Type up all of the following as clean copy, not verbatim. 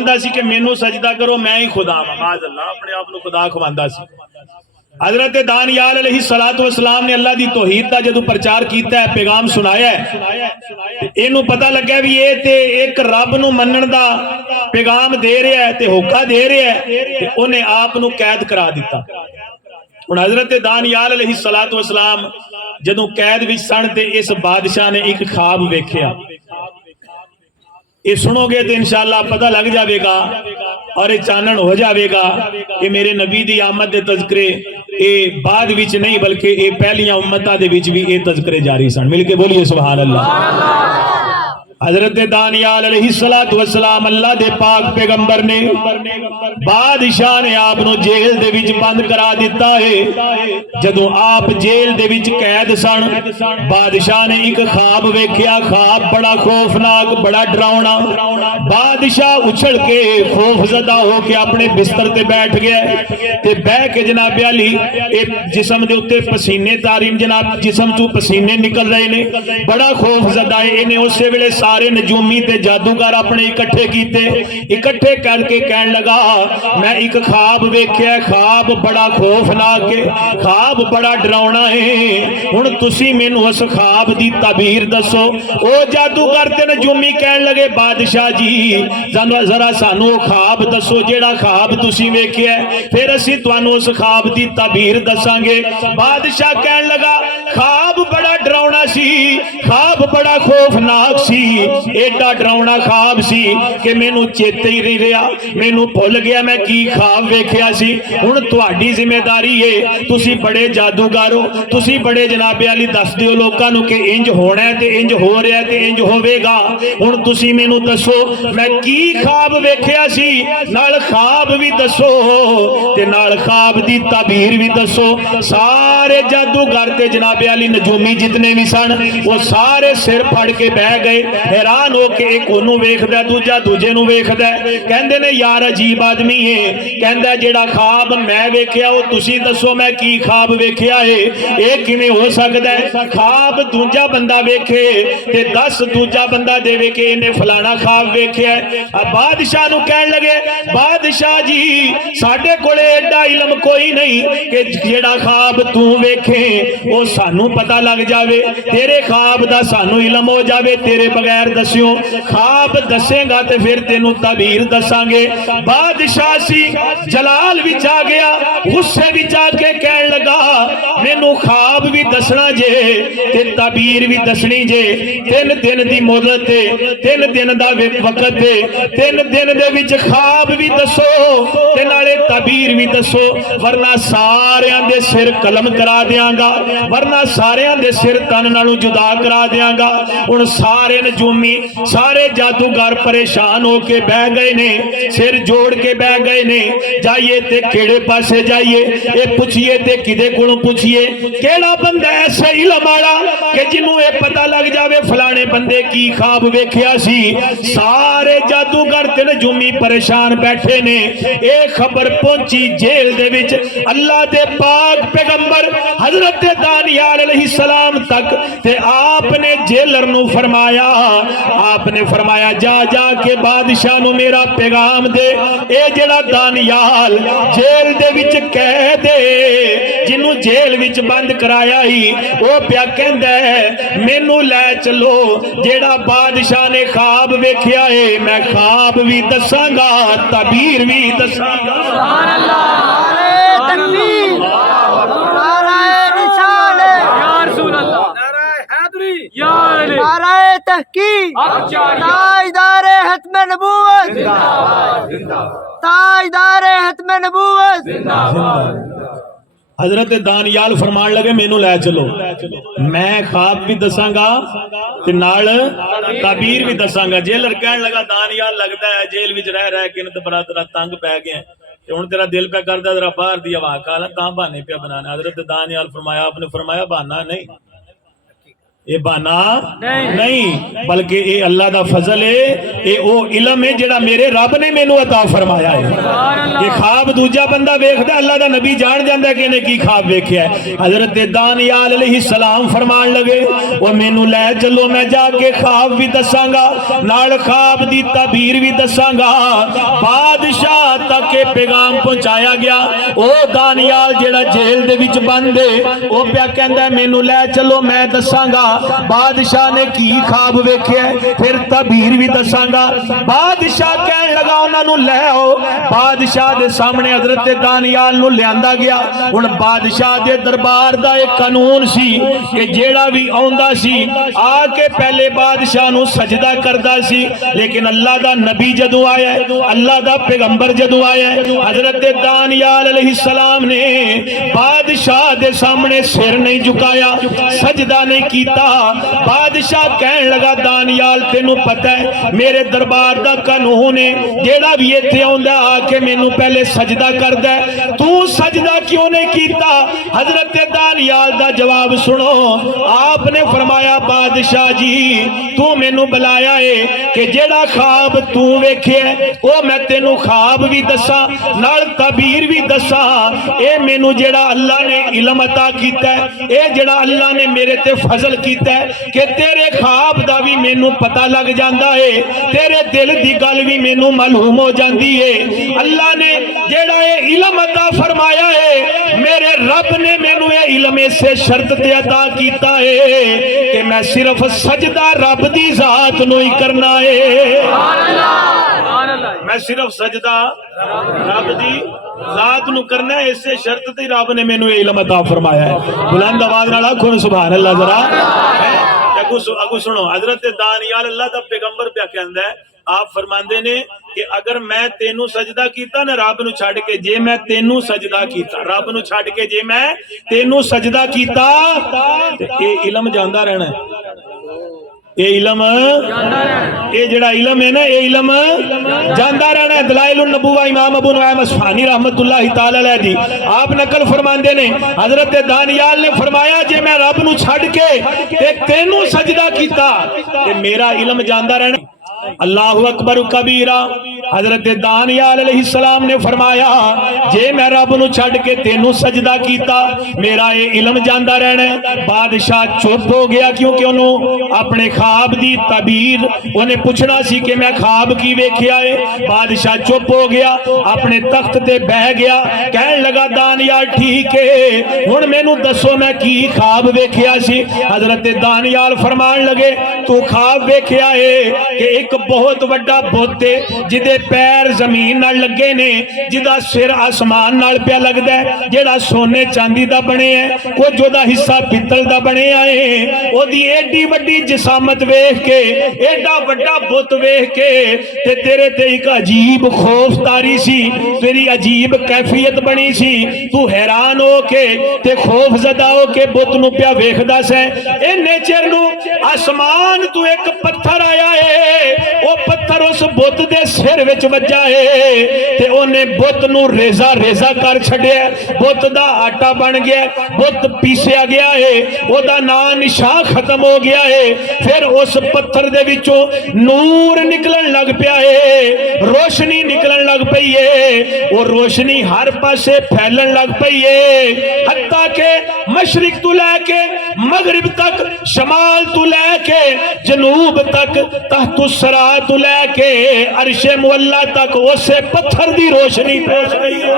आंदा सी कि मैनू सजदा करो मैं ही खुदा वा, माज़ अल्लाह अपने आप को खुदा खवांदा सी। हजरत दानियाल अलैहिस्सलातु वस्सलाम ने अल्लाह दी तौहीद दा जदों प्रचार कीता है, पैगाम सुनाया है, इनू पता लग्या भी ये ते एक रब नू मनण दा पैगाम दे रहा है ते होका दे रहा है, ते उन्हें आप नू कैद करा दिता। हुण हजरत दानियाल अलैहिस्सलातु वस्सलाम जदों कैद विच सन ते इस बादशाह ने एक ख्वाब वेख्या। ये सुनोगे तो इंशाअल्लाह पता लग जाएगा और ये चानन हो जाएगा कि मेरे नबी दी आमद दे तज़किरे ये बाद विच नहीं बल्कि ये पहलियां उम्मतां दे विच भी ये तज़किरे जारी सन। मिलके बोलिए सुभान अल्लाह। हजरत दानियाल अलैहिस्सलातु वस्सलाम अल्लाह दे पाक पैगंबर ने बादशाह ने आप नु जेल दे विच बंद करा दिता है। जदों आप जेल दे विच कैद सन, बादशाह ने एक ख्वाब वेख्या। ख्वाब बड़ा खौफनाक, बड़ा डरावना। बादशाह उछल के खौफजदा हो के अपने बिस्तर ते बैठ गया ते बह के जनाब अली जिस्म दे उत्ते पसीने तारीम जनाब जिस्म चों पसीने निकल रहे ने, बड़ा खौफजदा है। इन्हें उस वेले सारे नजूमी ते जादूगर अपने इकट्ठे कीते, इकट्ठे करके कहन लगा मैं एक ख्वाब वेख्या, ख्वाब बड़ा खौफनाक है, ख्वाब बड़ा डरावना है। हुण तुसी मैनू उस ख्वाब दी ताबीर दसो। ओ जादूगर ते नजूमी कहन लगे बादशाह जी जरा सानू ख्वाब दसो जेड़ा ख्वाब तुसी वेख्या, फिर असीं तुहानू उस ख्वाब दी ताबीर दसांगे। बादशाह कहन लगा ख्वाब बड़ा डरावना सी, ख्वाब बड़ा खौफनाक सी, एडा डरावना ख्वाब सी कि मैनू चेते ही नहीं रहा, मैनू भुल गया मैं की ख्वाब वेख्या सी। हुण तुहाडी जिम्मेदारी है, तुसी बड़े जादूगर हो, तुसी बड़े जनाबे अली दस दिओ लोकां नू कि इंज होना है ते इंज हो रहा है ते इंज होवेगा। हुण तुसी मैनू दसो मैं की ख्वाब वेख्या सी, नाल ख्वाब भी दसो ते नाल ख्वाब दी ताबीर भी दसो। सारे जादूगर ते जनाबे अली नजूमी जितने भी सन वो सारे सिर फड़ के बह गए, हैरान हो के एक ओनू वेखदा दूजा दूजे नू वेखदा। कहंदे ने यार अजीब आदमी है, कहंदा जेड़ा ख्वाब मैं वेख्या वो तुसी दसो मैं की ख्वाब वेख्या है, ये किवें हो सकदा है? ख्वाब दूजा बंदा वेखे ते 10 दूजा बंदा देवे कि इन्हें फलाना ख्वाब वेख्या है। बादशाह नू कहन लगे बादशाह जी साडे कोले एडा इल्म कोई नहीं कि जेड़ा ख्वाब तू वेखे वो सानू पता लग जावे, तेरे ख्वाब दा सानू इल्म हो जावे, तेरे बगैर दस्यो। ख्वाब दसेगा तो फिर तेनू ताबीर दसांगे। बादशाह सी जलाल विच आ गया, गुस्से विच आके कहन लगा मैनू ख्वाब भी दसना जे ते ताबीर भी दसनी जे। 3 दिन दी मोहलत है, 3 दिन दा वक्त है, 3 दिन दे विच ख्वाब भी दसो ते नाले ताबीर भी दसो, वरना सारियां दे सिर कलम करा देंगा, वरना सारियां दे सिर तन नालों जुदा करा देंगा। हुण सारे नजूमी सारे जादूगर परेशान होके बह गए ने, सिर जोड़ के बह गए ने। जाइए ते केड़े पासे जाइए, ये पूछिए ते किदे कोलों पूछिए, केड़ा बंदा ऐसा इल्म वाला कि जिन्हों ये पता लग जावे फलाने बंदे की ख्वाब वेख्या सी। सारे जादूगर ते नजूमी परेशान बैठे ने। ये खबर पहुंची जेल दे विच अल्लाह दे पाक पैगंबर हजरत दानियाल अलैहिस्सलाम तक, ते आपने जेलर नू फरमाया, आपने फरमाया जा जा के बादशाह नू मेरा पैगाम दे, ए जेड़ा दानियाल जेल दे विच कैद है, जिन्नू जेल विच बंद कराया ही वो प्या कहंदा है मैनू लै चलो, जेड़ा बादशाह ने ख्वाब वेख्या है मैं ख्वाब भी दसांगा ताबीर भी दसांगा। सुभान अल्लाह, नारे तकबीर, नारे रिसालत, या रसूल अल्लाह, नारे हैदरी, या अली, नारे तहकीक, ताजदारे हत्म नबूवत जिंदाबाद, ताजदारे हत्म नबूवत जिंदाबाद। हजरत दानियाल फरमान लगे मैनू लै चलो, मैं ख्वाब भी दसांगा ते नाल ताबीर भी दसांगा। जेलर कहन लगा दानियाल लगता है जेल विच रह रह के ते बड़ा तेरा तंग पै गया, हुण तेरा दिल पे करदा जरा बाहर दी हवा खा ला, तां बहाने पे बनाना। हजरत दानियाल फरमाया, आपने फरमाया बहाना नहीं, ये बहाना नहीं बल्कि ये अल्लाह दा फजल है। ये वो इलम है जेड़ा मेरे रब ने मैनू अता फरमाया है। ये ख्वाब दूजा बंदा वेखदा, अल्लाह दा नबी जान जांदा कि इन्हें की ख्वाब वेख्या है। हजरत दानियाल अलैहिस्सलाम फरमान लगे, वो मैनू लै चलो, मैं जाके ख्वाब भी दसांगा, नाल ख्वाब दी तबीर भी दसांगा। बादशाह तक ये पैगाम पहुंचाया गया। ओ दानियाल जेड़ा जेल दे विच बंद है, वो प्या कहंदा मैनू लै चलो, मैं दसांगा बादशाह ने की ख्वाब वेख्या, फिर तबीर भी दसांगा। बादशाह कहन लगा उन्होंने लै आओ। बादशाह दे सामने हजरत दानियाल नू लियांदा गया। हुण बादशाह दे दरबार दा एक कानून सी कि जेड़ा भी आउंदा सी आके पहले बादशाह नू सजदा करदा सी, लेकिन अल्लाह दा नबी जदों आया, अल्लाह दा पैगंबर जदों आया, हजरत दानियाल अलैहिस्सलाम ने बादशाह दे सामने सिर नहीं झुकाया, सजदा नहीं कीता। बादशाह कहन लगा दानियाल तेनू पता है मेरे दरबार दा कानून है, जेड़ा भी इत्थे आउंदा आके मैनू पहले सजदा करदा है, तू सजदा क्यों नहीं कीता? हजरत दानियाल दा जवाब सुनो। आपने फरमाया बादशाह जी तू मैनू बुलाया है कि जेड़ा ख्वाब तू वेखे वो मैं तेनू ख्वाब भी दसा नाल तबीर भी दसा। ए मैनू जेड़ा अल्लाह ने इल्म अता कीता है, ए जेड़ा अल्लाह ने मेरे ते फजल कीता है कि तेरे ख्वाब दा भी मैनू पता लग जांदा है, तेरे दिल दी गल भी मैनू मालूम हो जाती है। अल्लाह ने जेड़ा ये इल्म अता फरमाया है, मेरे रब ने मैनू ये इल्म इसे शर्त ते अता कीता है कि मैं सिर्फ सजदा रब दी जात नू ही करना है। मैं सिर्फ सजदा रब दी जात नू करना है, इससे शर्त ते रब ने मैनू इल्म अता फरमाया है। बुलंद आवाज नाल आखो सुभान अल्लाह। जरा अगू सुनो, हजरत दानियाल अल्लाह दा पैगंबर प्या कहंदा है, आप फरमांदे ने कि अगर मैं तेनू सजदा कीता ना रब नू छड्ड के, जे मैं तेनू सजदा कीता रब नू छड्ड के, जे मैं तेनू सजदा कीता ते ये इल्म जांदा रहना है। ये इल्म ये जेड़ा इल्म है ना, ये इल्म जांदा रहना है। दलाइलुन नबुवा इमाम अबू नुआइम अस्फहानी रहमतुल्लाहि तआला अलैह दी आप नकल फरमांदे ने, हजरत दानियाल ने फरमाया जे मैं रब नू छड्ड के ते तेनू सजदा कीता ते मेरा इल्म जांदा रहना। अल्लाहु अकबर कबीरा। हजरत दानियाल अलैहिस्सलाम ने फरमाया जे मैं रब नू छड्ड के तेनू सजदा कीता मेरा ये इल्म जांदा रहना है। बादशाह चुप हो गया क्योंकि उन्होंने अपने ख्वाब दी तबीर उन्हें पूछना सी कि मैं ख्वाब की वेख्या है। बादशाह चुप हो गया, अपने तख्त ते बह गया, कहन लगा दानियाल ठीक है हुण मैनू दसो मैं की ख्वाब वेख्या सी। हजरत दानियाल फरमान लगे तू ख्वाब वेख्या है कि एक बहुत बड़ा बुत है जिदे पैर जमीन नाल लगे ने, जिदा सिर आसमान नाल पिया लगदा है, जेड़ा सोने चांदी दा बने है, कुछ ओदा हिस्सा पित्तल दा बने है। ओदी एडी वड्डी जिसामत वेख के, एडा वड्डा बुत वेख के ते तेरे ते एक अजीब खौफ तारी सी, तेरी अजीब कैफियत बनी सी। तू हैरान हो के ते खौफ ज़दा हो के बुत नू पिया वेखदा सै। इन्ने चिर नू आसमान तू एक पत्थर आया है, वो पत्थर उस बुत दे सिर विच वज्जा है ते ओने बुत नू रेजा रेजा कर छड्या। बुत दा आटा बन गया, बुत पीसिया गया है, ओदा नाम निशान खत्म हो गया है। फिर उस पत्थर दे विचों नूर निकलन लग पिया है, रोशनी निकलन लग पई है। वो रोशनी हर पासे फैलन लग पई है, हत्ता के मशरिक तू लैके मगरिब तक, शमाल तू लैके जनूब तक, तहतुस्सरा तू लैके अर्शे मुअल्ला तक उसे पत्थर दी रोशनी फैल गई है।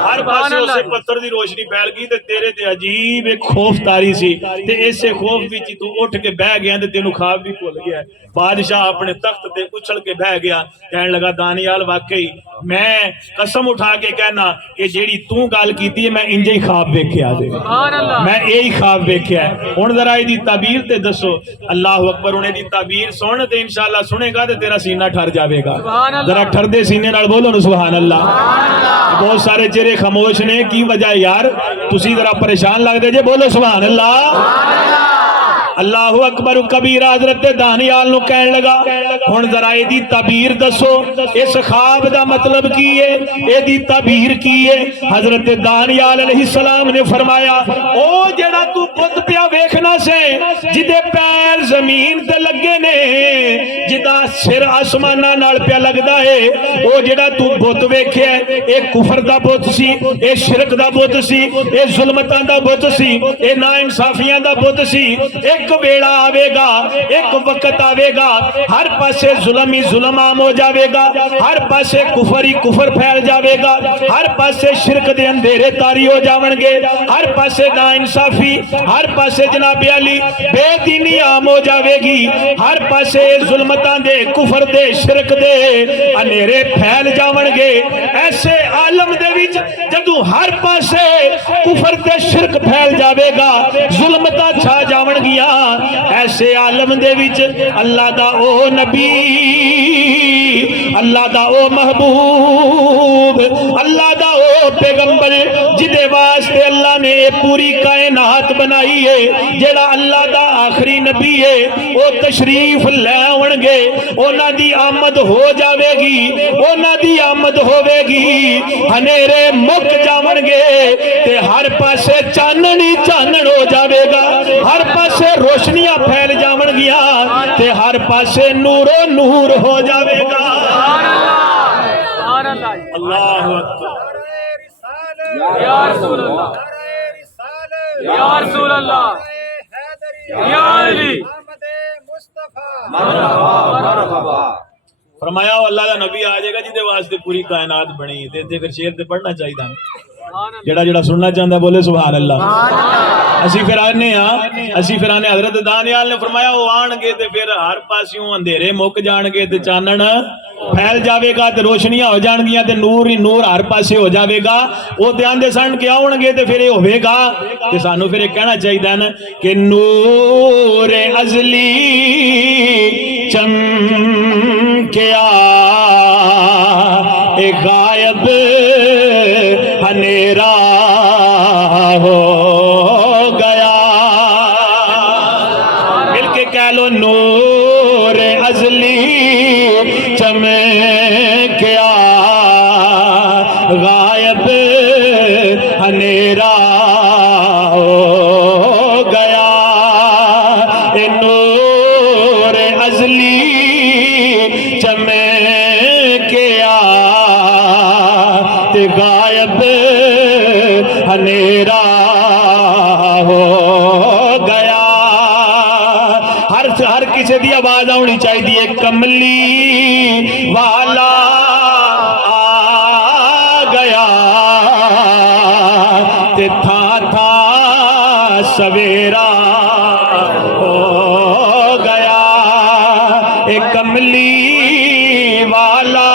हर पासे उसे पत्थर दी रोशनी फैल गई ते तेरे ते अजीब एक खौफ तारी सी ते इसे खौफ विच तू उठ के बह गया ते तेनू ख्वाब भी भुल गया। बादशाह अपने तख्त ते उछल के बह गया, कहने लगा दानियाल वाकई मैं कसम उठा के कहना कि जेड़ी तू गल कीती है मैं इंजे ही ख्वाब वेख्या दे, मैं यही ख्वाब वेख्या है। हुण जरा इहदी ताबीर ते दसो। अल्लाह अकबर। हुण इहदी ताबीर सुन ते इंशाअल्लाह सुनेगा ते तेरा सीना ठर जाएगा। जरा ठरदे सीने नाल बोलो ना सुभान अल्लाह। बहुत सारे चेहरे खामोश ने, की वजह यार तुसी जरा परेशान लगदे जे, बोलो सुभान अल्लाह। अल्लाहु अकबर कबीरा हजरत दानियाल नु कहन लगा हुण जरा एदी तबीर दसो, इस ख्वाब दा मतलब की है, एदी तबीर की है। हजरत दानियाल अलैहिस्सलाम ने फरमाया ओ जेड़ा तू बुत पिया वेखना से जिदे पैर जमीन ते लगे ने, जिदा सिर आसमाना नाल पिया लगदा है, ओ जेड़ा तू बुत वेख्या ए कुफर दा बुत सी, ए शिरक दा बुत सी, ए जुल्मतां दा बुत सी, ए नाइंसाफियां दा बुत सी। एक वेला आवेगा, एक वक्त आवेगा, हर पासे जुल्म ही जुल्म आम हो जाएगा, हर पासे कुफर ही कुफर फैल जाएगा, हर पासे शिरक दे अंधेरे तारी हो जावणगे, हर पासे नाइंसाफी, हर पासे जनाबे अली बेदीनी आम हो जाएगी, हर पासे जुल्मतां दे कुफर दे शिरक दे अंधेरे फैल जावणगे। ऐसे आलम दे विच जदों हर पासे कुफर ते शिरक फैल जाएगा, जुल्मतां छा जावणगियां, ऐसे आलम दे विच अल्लाह दा ओ नबी, अल्लाह दा ओ महबूब, अल्लाह दा ओ पैगंबर जिदे वास्ते अल्लाह ने पूरी कायनात बनाई है, जेड़ा अल्लाह दा आखिरी नबी है, ओ तशरीफ ले आवणगे, ओना दी आमद हो जावेगी, ओना दी आमद होवेगी, हनेरे मुक जावणगे ते हर पासे चानन ही चानन हो जावेगा, हर पासे रोशनियां फैल जावणगियां ते हर पासे नूरो नूर हो जावेगा। अल्लाहु अकबर। या रसूल अल्लाह, या रसूल अल्लाह, या अली मरहबा। फरमाया अल्लाह का नबी आ जाएगा जिदे वास्ते पूरी कायनात बनी है, ते फिर शेर ते पढ़ना चाहिए। जेड़ा जेड़ा सुनना चाहता बोले सुभान अल्लाह। असी फिर आने हजरत दानियाल ने फरमाया वो आणगे ते फिर हर पासियों अंधेरे मुक जाणगे ते चानन फैल जाएगा, ते रोशनियां हो जाणगियां ते नूर ही नूर हर पासे हो जाएगा। वो ते आंदे सन कि आउणगे ते फिर ये होवेगा, ते सानू फिर कहना चाहिए न कि नूर अजली चमकिया ए गायब हनेरा हो गया। मिलके कह लो नूर अजली चमकिया गायब हनेरा हो गया। ए नूर अजली चमकिया ते गायब हनेरा हो गया। हर किसी की आवाज आनी चाहिए, कमली वाला आ गया ते था सवेरा हो गया। एक कमली वाला